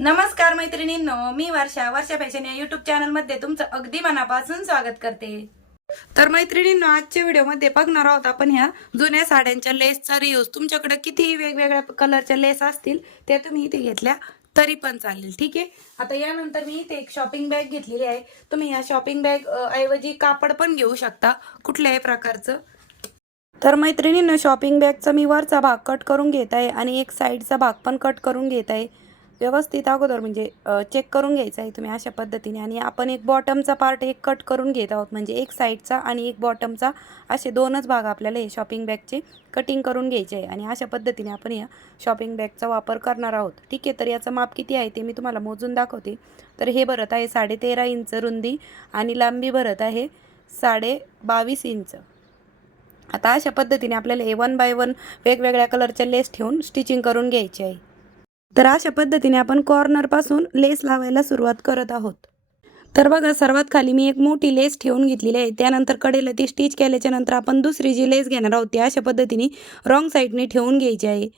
नमस्कार मैत्रिणींनो मी वर्षा वर्षा फॅशन या युट्यूब चॅनलमध्ये तुमचं अगदी मनापासून स्वागत करते. तर मैत्रिणींनो आजच्या व्हिडिओमध्ये बघणार आहोत आपण ह्या जुन्या साड्यांच्या लेसचा रियूज तुमच्याकडे किती वेगवेगळ्या कलरच्या लेस असतील त्या तुम्ही इथे घेतल्या तरी पण चालेल ठीक आहे? आता यानंतर मी इथे एक शॉपिंग बॅग घेतलेली आहे. तुम्ही या शॉपिंग बॅग ऐवजी कापड पण घेऊ शकता कुठल्याही प्रकारचं. तर मैत्रिणींनो शॉपिंग बॅगचा मी वरचा भाग कट करून घेत आहे आणि एक साईडचा भाग पण कट करून घेत आहे. व्यवस्थित अगोदर म्हणजे चेक करून घ्यायचं आहे तुम्ही अशा पद्धतीने. आणि आपण एक बॉटमचा पार्ट एक कट करून घेत आहोत. म्हणजे एक साईडचा आणि एक बॉटमचा असे दोनच भाग आपल्याला हे शॉपिंग बॅगचे कटिंग करून घ्यायचे आहे. आणि अशा पद्धतीने आपण या शॉपिंग बॅगचा वापर करणार आहोत. ठीक आहे तर याचं माप किती आहे ते मी तुम्हाला मोजून दाखवते. तर हे भरत आहे साडे तेरा इंच रुंदी आणि लांबी भरत आहे साडे बावीस इंच. आता अशा पद्धतीने आपल्याला हे वन बाय वन वेगवेगळ्या कलरच्या लेस ठेवून स्टिचिंग करून घ्यायची आहे. तर अशा पद्धतीने आपण कॉर्नरपासून लेस लावायला सुरुवात करत आहोत. तर बघा सर्वात खाली मी एक मोठी लेस ठेवून घेतलेली आहे. त्यानंतर कडेला ती स्टिच केल्याच्यानंतर आपण दुसरी जी लेस घेणार आहोत ती अशा पद्धतीने रॉंग साईडने ठेवून घ्यायची आहे.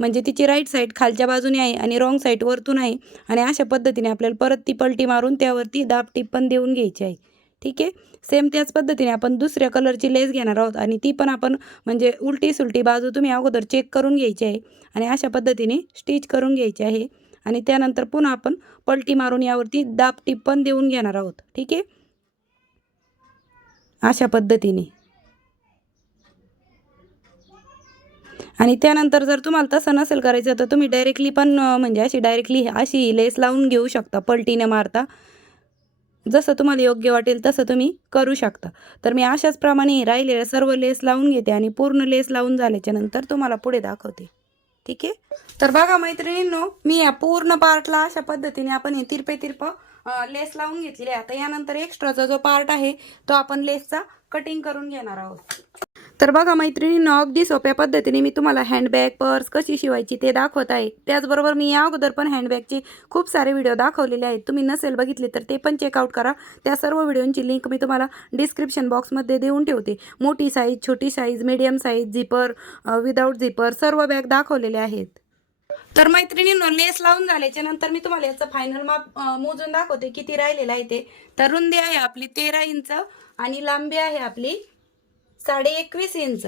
म्हणजे तिची राईट साईड खालच्या बाजूने आहे आणि रॉंग साईड वरतून आहे. आणि अशा पद्धतीने आपल्याला परत ती पलटी मारून त्यावरती दाब टिप पण देऊन घ्यायची आहे. ठीक आहे? सेम त्याच पद्धतीने आपण दुसऱ्या कलरची लेस घेणार आहोत आणि ती पण आपण म्हणजे उलटी सुलटी बाजू तुम्ही अगोदर चेक करून घ्यायची आहे आणि अशा पद्धतीने स्टिच करून घ्यायची आहे आणि त्यानंतर पुन्हा आपण पलटी मारून यावरती दाब पण देऊन घेणार आहोत. ठीक आहे? अशा पद्धतीने. आणि त्यानंतर जर तुम्हाला तसं नसेल करायचं तर तुम्ही डायरेक्टली पण म्हणजे अशी डायरेक्टली अशी लेस लावून घेऊ शकता पलटीने मारता. जसं तुम्हाला योग्य वाटेल तसं तुम्ही करू शकता. तर मी अशाच प्रमाणे राहिलेल्या सर्व लेस लावून घेते आणि पूर्ण लेस लावून झाल्याच्यानंतर तुम्हाला पुढे दाखवते. ठीक आहे? तर बघा मैत्रिणींनो मी या पूर्ण पार्टला अशा पद्धतीने आपण हे तिरपे तिरप लेस लावून घेतलेले आहे. आता यानंतर एक्स्ट्राचा जो पार्ट आहे तो आपण लेसचा कटिंग करून घेणार आहोत. तर बघा मैत्रिणींनो अगदी सोप्या पद्धतीने मी तुम्हाला हँडबॅग पर्स कशी शिवायची ते दाखवत आहे. त्याचबरोबर मी या अगोदर पण हँडबॅगचे खूप सारे व्हिडिओ दाखवलेले आहेत. तुम्ही नसेल बघितले तर ते पण चेकआउट करा. त्या सर्व व्हिडिओंची लिंक मी तुम्हाला डिस्क्रिप्शन बॉक्समध्ये देऊन ठेवते. मोठी साईज छोटी size medium size zipper without zipper सर्व बॅग दाखवलेले आहेत. तर मैत्रिणींनो लेस लावून झाल्याच्यानंतर मी तुम्हाला याचं फायनल माप मोजून दाखवते किती राहिलेलं आहे ते. तर रुंदी आहे आपली तेरा इंच आणि लांबी आहे आपली साडे एकवीस इंच.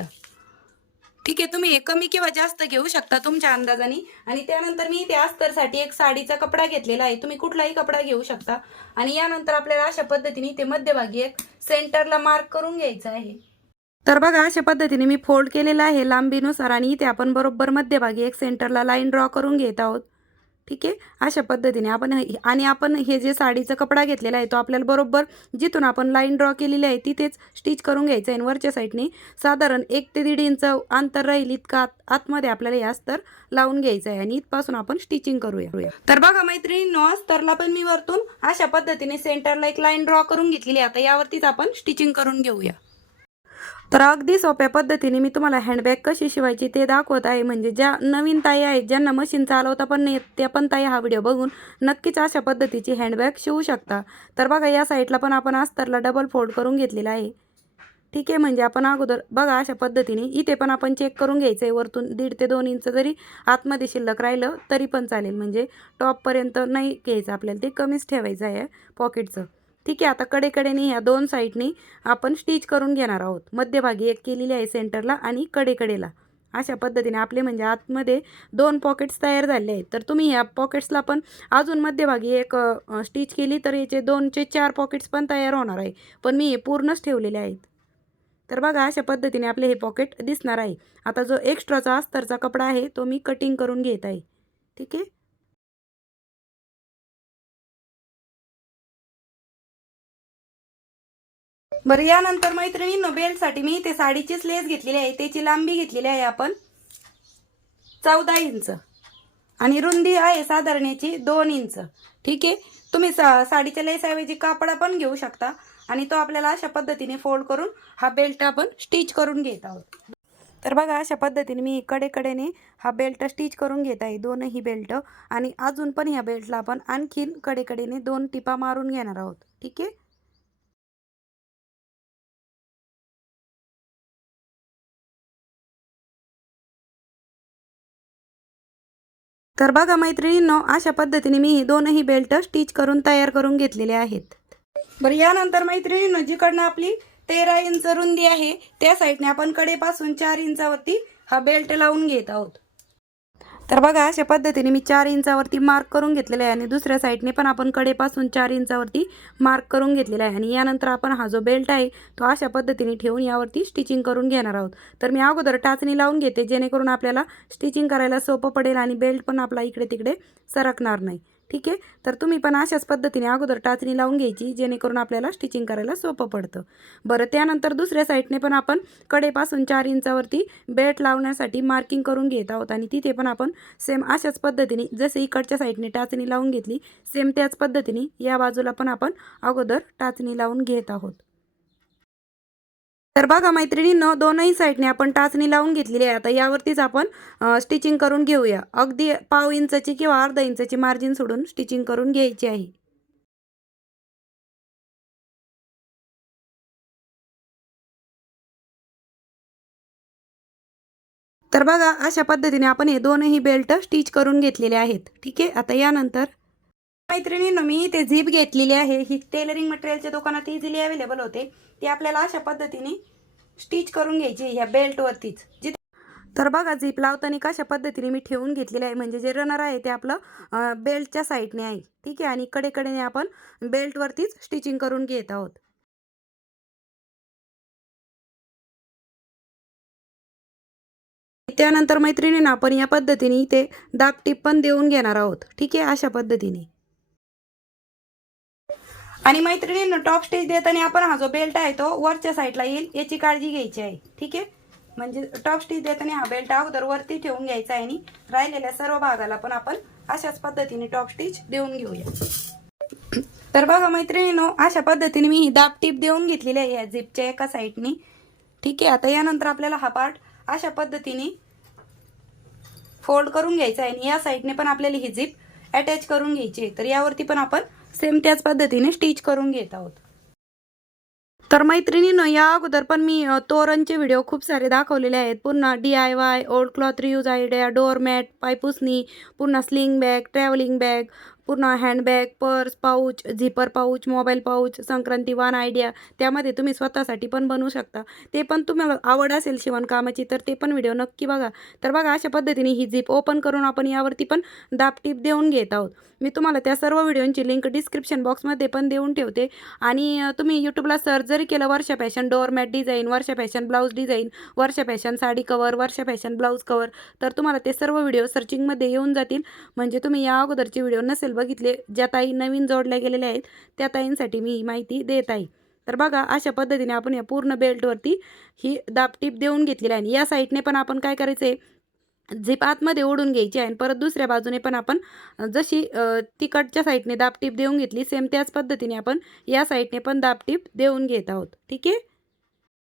ठीक आहे तुम्ही कमी किंवा जास्त घेऊ शकता तुमच्या अंदाजाने. आणि त्यानंतर मी इथे अस्तरसाठी एक साडीचा कपडा घेतलेला आहे. तुम्ही कुठलाही कपडा घेऊ शकता. आणि यानंतर आपल्याला अशा पद्धतीने ते मध्यभागी एक सेंटरला मार्क करून घ्यायचं आहे. तर बघा अशा पद्धतीने मी फोल्ड केलेला आहे लांबीनुसार आणि इथे आपण बरोबर मध्यभागी एक सेंटरला लाईन ड्रॉ करून घेत आहोत. ठीक आहे? अशा पद्धतीने आपण आणि आपण हे जे साडीचा कपडा घेतलेला आहे तो आपल्याला बरोबर जिथून आपण लाईन ड्रॉ केलेली आहे तिथेच स्टिच करून घ्यायचं आहे आणि वरच्या साईडने साधारण एक ते दीड इंच अंतर राहील इतका आत आतमध्ये आपल्याला या अस्तर लावून घ्यायचं आहे. आणि इथपासून आपण स्टिचिंग करूया. तर बघा मैत्रिणी अस्तरला पण मी वरतून अशा पद्धतीने सेंटरला एक लाईन ड्रॉ करून घेतलेली आहे. आता यावरतीच आपण स्टिचिंग करून घेऊया. तर अगदी सोप्या पद्धतीने मी तुम्हाला हँडबॅग कशी शिवायची ते दाखवत आहे. म्हणजे ज्या नवीन ताई आहेत ज्यांना मशीन चालवता पण नाही त्या पण ताई हा व्हिडिओ बघून नक्कीच अशा पद्धतीची हँडबॅग शिवू शकता. तर बघा या साईडला पण आपण अस्तरला डबल फोल्ड करून घेतलेला आहे. ठीक आहे म्हणजे आपण अगोदर बघा अशा पद्धतीने. इथे पण आपण चेक करून घ्यायचं आहे वरतून दीड ते दोन इंच जरी आतमध्ये शिल्लक राहिलं तरी पण चालेल. म्हणजे टॉपपर्यंत नाही घ्यायचं आपल्याला ते कमीच ठेवायचं आहे पॉकेटचं ठीक आहे आता कडेकडेने ह्या दोन साईडनी आपण स्टिच करून घेणार आहोत. मध्यभागी एक केलेली आहे सेंटरला आणि कडेकडेला. अशा पद्धतीने आपले म्हणजे आतमध्ये दोन पॉकेट्स तयार झाले आहेत. तर तुम्ही ह्या पॉकेट्सला पण अजून मध्यभागी एक स्टिच केली तर याचे दोनचे चार पॉकेट्स पण तयार होणार आहे. पण मी हे पूर्णच ठेवलेले आहेत. तर बघा अशा पद्धतीने आपले हे पॉकेट दिसणार आहे. आता जो एक्स्ट्राचा अस्तरचा कपडा आहे तो मी कटिंग करून घेत आहे. ठीक आहे? बरं यानंतर मैत्रिणींनो बेल्टसाठी मी इथे साडीचीच लेस घेतलेली आहे त्याची लांबी घेतलेली आहे आपण. चौदा इंच. आणि रुंदी आहे साधारण याची दोन इंच. ठीक आहे? तुम्ही सा साडीच्या लेसऐवजी कापडा पण घेऊ शकता. आणि तो आपल्याला अशा पद्धतीने फोल्ड करून हा बेल्ट आपण स्टिच करून घेत आहोत. तर बघा अशा पद्धतीने मी कडेकडेने हा बेल्ट स्टिच करून घेत आहे. दोनही बेल्ट आणि अजून पण ह्या बेल्टला आपण आणखीन कडेकडेने दोन टिपा मारून घेणार आहोत. ठीक आहे? तर बघा मैत्रिणींनो अशा पद्धतीने मी ही दोनही बेल्ट स्टिच करून तयार करून घेतलेले आहेत. बरं यानंतर मैत्रिणींनो जिकडनं आपली तेरा इंच रुंदी आहे त्या साईडने आपण कडेपासून चार इंचावरती हा बेल्ट लावून घेत आहोत. तर बघा अशा पद्धतीने मी चार इंचावरती मार्क करून घेतलेला आहे आणि दुसऱ्या साईडने पण आपण कडेपासून चार इंचावरती मार्क करून घेतलेला आहे. आणि यानंतर आपण हा जो बेल्ट आहे तो अशा पद्धतीने ठेवून यावरती स्टिचिंग करून घेणार आहोत. तर मी अगोदर टाचणी लावून घेते जेणेकरून आपल्याला स्टिचिंग करायला सोपं पडेल आणि बेल्ट पण आपला इकडे तिकडे सरकणार नाही. ठीक आहे? तर तुम्ही पण अशाच पद्धतीने अगोदर टाचणी लावून घ्यायची जेणेकरून आपल्याला स्टिचिंग करायला सोपं पडतं. बरं त्यानंतर दुसऱ्या साईडने पण आपण कडेपासून चार इंचावरती बेल्ट लावण्यासाठी मार्किंग करून घेत आहोत आणि तिथे पण आपण सेम अशाच पद्धतीने जसे इकडच्या साईडने टाचणी लावून घेतली सेम त्याच पद्धतीने या बाजूला पण आपण अगोदर टाचणी लावून घेत आहोत. तर बघा मैत्रिणींनो दोनही साईडने आपण टाचणी लावून घेतलेली आहे. आता यावरतीच आपण स्टिचिंग करून घेऊया. अगदी पाव इंचाची किंवा अर्धा इंचाची मार्जिन सोडून स्टिचिंग करून घ्यायची आहे. तर बघा अशा पद्धतीने आपण हे दोनही बेल्ट स्टिच करून घेतलेले आहेत. ठीक आहे? आता यानंतर मैत्रिणींनो मी इथे झीप घेतलेली आहे. ही टेलरिंग मटेरियलच्या दुकानात इझिली अवेलेबल होते. ती आपल्याला अशा पद्धतीने स्टिच करून घ्यायची ह्या बेल्टवरतीच जिथे तर बघा झीप लावताना कशा पद्धतीने मी ठेवून घेतलेलं आहे. म्हणजे जे रनर आहे ते आपलं बेल्टच्या साईडने आहे. ठीक आहे? आणि कडेकडेने आपण बेल्टवरतीच स्टिचिंग करून घेत आहोत. त्यानंतर मैत्रिणींना आपण या पद्धतीने इथे दाबटीप पण देऊन घेणार आहोत. ठीक आहे? अशा पद्धतीने. आणि मैत्रिणींनो टॉप स्टिच देताना आपण हा जो बेल्ट आहे तो वरच्या साईडला येईल. याची काळजी घ्यायची आहे. ठीक आहे? म्हणजे टॉप स्टिच देताना हा बेल्ट अगोदर वरती ठेवून घ्यायचा आहे आणि राहिलेल्या सर्व भागाला पण आपण अशाच पद्धतीने टॉप स्टिच देऊन घेऊया. तर बघा मैत्रिणीनो अशा पद्धतीने मी ही दाब टीप देऊन घेतलेली आहे या झिपच्या एका साईडनी ठीक आहे? आता यानंतर आपल्याला हा पार्ट अशा पद्धतीने फोल्ड करून घ्यायचा आहे आणि या साईडने पण आपल्याला ही झिप अटॅच करून घ्यायची. तर यावरती पण आपण सेम त्याच पद्धतीने स्टिच करून घेत आहोत. तर मैत्रिणीनं या अगोदर पण मी तोरणचे व्हिडिओ खूप सारे दाखवलेले आहेत. पुन्हा D I Y old cloth reuse idea doormat पायपुसनी पुन्हा स्लिंग बॅग ट्रॅव्हलिंग बॅग पूर्ण handbag purse pouch zipper pouch mobile pouch Sankranti वान आयडिया त्यामध्ये तुम्ही स्वतःसाठी पण बनवू शकता. ते पण तुम्हाला आवड असेल शिवणकामाची तर ते पण व्हिडिओ नक्की बघा. तर बघा अशा पद्धतीने ही झिप ओपन करून आपण यावरती पण दाबटीप देऊन घेत आहोत. मी तुम्हाला त्या सर्व व्हिडिओंची लिंक डिस्क्रिप्शन बॉक्समध्ये पण देऊन ठेवते. आणि तुम्ही यूट्यूबला सर्च जरी केलं Varsha fashion doormat design Varsha fashion blouse design Varsha fashion sari cover Varsha fashion blouse cover तर तुम्हाला ते सर्व व्हिडिओ सर्चिंगमध्ये येऊन जातील. म्हणजे तुम्ही या अगोदरचे व्हिडिओ नसेल बघितले ज्या ताई नवीन जोडल्या गेलेल्या आहेत त्या ताईंसाठी मी ही माहिती देत आहे. तर बघा अशा पद्धतीने आपण या पूर्ण बेल्टवरती ही दाबटीप देऊन घेतलेली आहे. आणि या साईडने पण आपण काय करायचं आहे झिप आतमध्ये ओढून घ्यायची आहे आणि परत दुसऱ्या बाजूने पण आपण जशी तिकटच्या तिकडच्या साईडने दाबटीप देऊन घेतली सेम त्याच पद्धतीने आपण या साईडने पण दाबटीप देऊन घेत आहोत. ठीक आहे?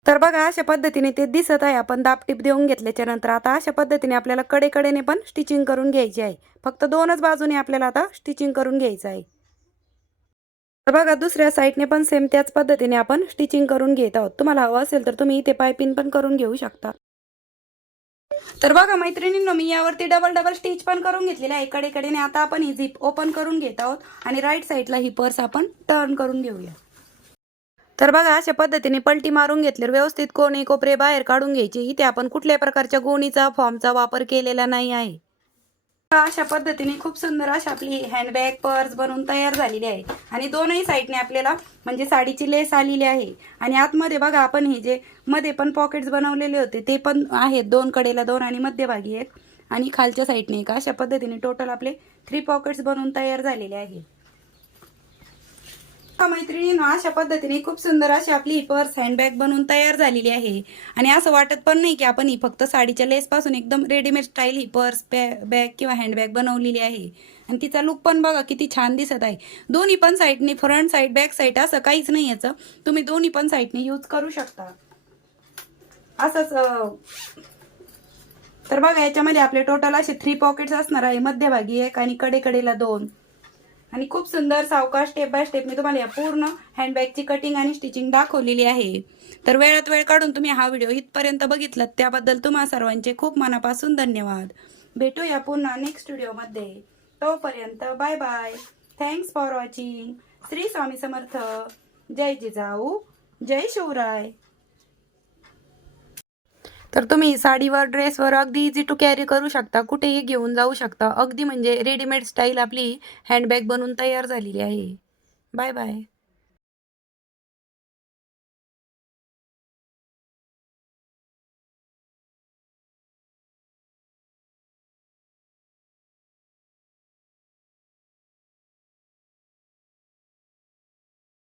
तर बघा अशा पद्धतीने ते दिसत आहे. आपण दाबटीप देऊन घेतल्याच्या नंतर आता अशा पद्धतीने आपल्याला कडेकडेने पण स्टिचिंग करून घ्यायची आहे. फक्त दोनच बाजूने आपल्याला आता स्टिचिंग करून घ्यायचं आहे. तर बघा दुसऱ्या साईडने पण सेम त्याच पद्धतीने आपण स्टिचिंग करून घेत आहोत. तुम्हाला हवं असेल तर तुम्ही इथे पायपिंग पण करून घेऊ शकता. तर बघा मैत्रिणींनो मी यावरती डबल डबल स्टिच पण करून घेतलेली आहे. कडेकडेने आता आपण ही झिप ओपन करून घेत आहोत. आणि राईट साईडला ही पर्स आपण टर्न करून घेऊया. तर बघा अशा पद्धतीने पलटी मारून घेतल्यावर व्यवस्थित कोणी कोपरे बाहेर काढून घ्यायची. इथे आपण कुठल्याही प्रकारच्या गोणीचा फॉर्मचा वापर केलेला नाही आहे. अशा पद्धतीने खूप सुंदर अशी आपली हँडबॅग पर्स बनवून तयार झालेली आहे. आणि दोनही साईडने आपल्याला म्हणजे साडीची लेस आलेली आहे. आणि आतमध्ये बघा आपण हे जे मध्ये पण पॉकेट्स बनवलेले होते ते पण आहेत. दोन कडेला दोन आणि मध्यभागी एक. आणि खालच्या साईडने एक. अशा पद्धतीने टोटल आपले थ्री पॉकेट्स बनवून तयार झालेले आहे. मैत्रिणींनो अशा पद्धतीने खूप सुंदर अशी आपली ही पर्स हँडबॅग बनवून तयार झालेली आहे. आणि असं वाटत पण नाही की आपण ही फक्त साडीच्या लेसपासून एकदम रेडीमेड स्टाईल ही पर्स बॅग किंवा हँडबॅग बनवलेली आहे. आणि तिचा लुक पण बघा किती छान दिसत आहे. दोन्ही पण साईडने फ्रंट साईड बॅक साईड असं काहीच नाही याचं. तुम्ही दोन्ही पण साईडने यूज करू शकता. असंच तर बघा याच्यामध्ये आपले टोटल असे थ्री पॉकेट्स असणार आहे. मध्यभागी एक आणि कडेकडेला दोन. आणि खूप सुंदर सावकाश स्टेप बाय स्टेप मी तुम्हाला या पूर्ण हँडबॅगची कटिंग आणि स्टिचिंग दाखवलेली आहे. तर वेळात वेळ काढून तुम्ही हा व्हिडिओ इथपर्यंत बघितलात. त्याबद्दल तुम्हा सर्वांचे खूप मनापासून धन्यवाद. भेटूया पुन्हा नेक्स्ट व्हिडिओमध्ये तोपर्यंत bye bye thanks for watching Shri Swami Samarth. जय जिजाऊ. जय शिवराय. तर तुम्ही साडीवर ड्रेसवर अगदी इझी टू कॅरी करू शकता. कुठेही घेऊन जाऊ शकता. अगदी म्हणजे रेडीमेड स्टाईल आपली हँडबॅग बनून तयार झालेली आहे. Bye bye